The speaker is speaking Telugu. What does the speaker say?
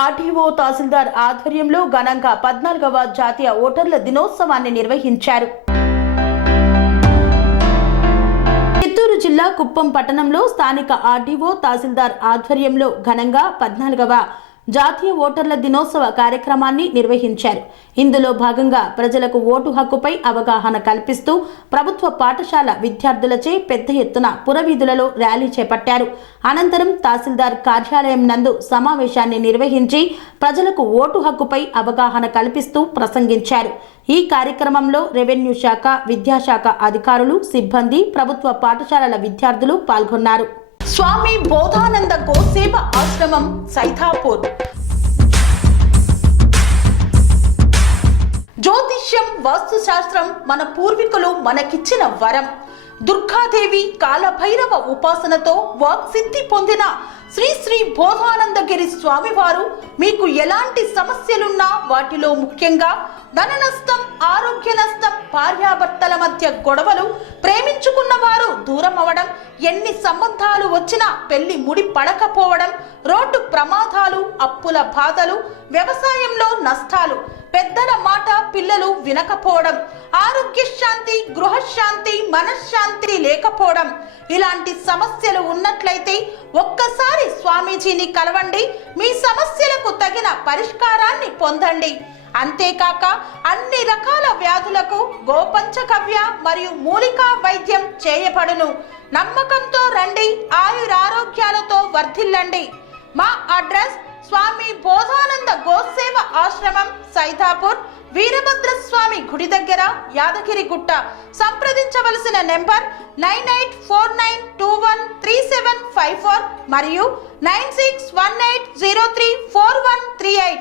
ఆర్టీఓ తహసీల్దార్ ఆధ్వర్యంలో ఘనంగా 14వ జాతీయ ఓటర్ల దినోత్సవాన్ని నిర్వహించారు. చిత్తూరు జిల్లా కుప్పం పట్టణంలో స్థానిక ఆర్టీఓ తహసీల్దార్ ఆధ్వర్యంలో ఘనంగా 14వ జాతీయ ఓటర్ల దినోత్సవ కార్యక్రమాన్ని నిర్వహించారు. ఇందులో భాగంగా ప్రజలకు ఓటు హక్కుపై అవగాహన కల్పిస్తూ ప్రభుత్వ పాఠశాల విద్యార్థులచే పెద్ద ఎత్తున పురవీధులలో ర్యాలీ చేపట్టారు. అనంతరం తహసీల్దార్ కార్యాలయం నందు సమావేశాన్ని నిర్వహించి ప్రజలకు ఓటు హక్కుపై అవగాహన కల్పిస్తూ ప్రసంగించారు. ఈ కార్యక్రమంలో రెవెన్యూ శాఖ, విద్యాశాఖ అధికారులు, సిబ్బంది, ప్రభుత్వ పాఠశాలల విద్యార్థులు పాల్గొన్నారు. స్వామి బోధానంద గోసేవ ఆశ్రమం సైథాపూర్. జ్యోతిష్యం, వాస్తుశాస్త్రం మన పూర్వీకులు మనకిచ్చిన వరం. దుర్గాదేవి, కాలభైరవ ఉపాసనతో వాక్సిద్ధి పొందిన శ్రీ శ్రీ బోధానందగిరి స్వామివారు మీకు ఎలాంటి సమస్యలున్నా, వాటిలో ముఖ్యంగా ధన నష్టం, ఆరోగ్య నష్టం, భార్యాభర్తల మధ్య గొడవలు, ప్రేమించుకున్న వారు దూరం అవడం, ఎన్ని సంబంధాలు వచ్చినా పెళ్లి ముడి పడకపోవడం, రోడ్డు ప్రమాదాలు, అప్పుల బాధలు, వ్యవసాయంలో నష్టాలు, పెద్దల మాట పిల్లలు వినకపోవడం, ఆరోగ్య శాంతి, గృహశాంతి, మనశ్శాంతి లేకపోవడం, ఇలాంటి సమస్యలు ఉన్నట్లయితే ఒక్కసారి స్వామీజీని కలవండి. మీ సమస్యలకు తగిన పరిష్కారాన్ని పొందండి. అంతేకాక అన్ని రకాల వ్యాధులకు గోపంచగవ్య మరియు మూలికా వైద్యం చేయబడును. నమ్మకంతో రండి, ఆయురారోగ్యాలతో వర్ధిల్లండి. మా అడ్రస్ స్వామి బోధానంద గోసేవ ఆశ్రమం, సైథాపూర్, వీరభద్రస్వామి గుడి దగ్గర, యాదగిరిగుట్ట. సంప్రదించవలసిన నెంబర్ 9849213754 మరియు 9618034138.